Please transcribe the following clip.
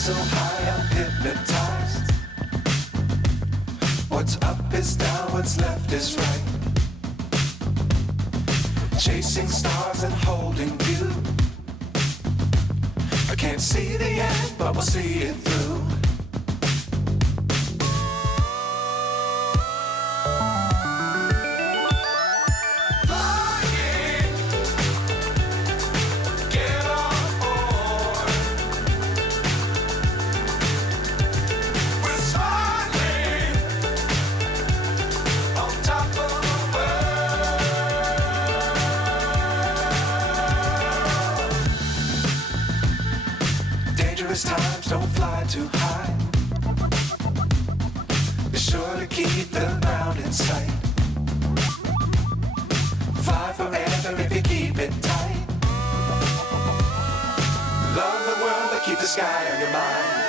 so high I'm hypnotized. What's up is down, what's left is right. Chasing stars and holding you. I can't see the end, but we'll see it through. Dangerous times, don't fly too high. Be sure to keep the ground in sight. Fly forever if you keep it tight. Love the world, but keep the sky on your mind.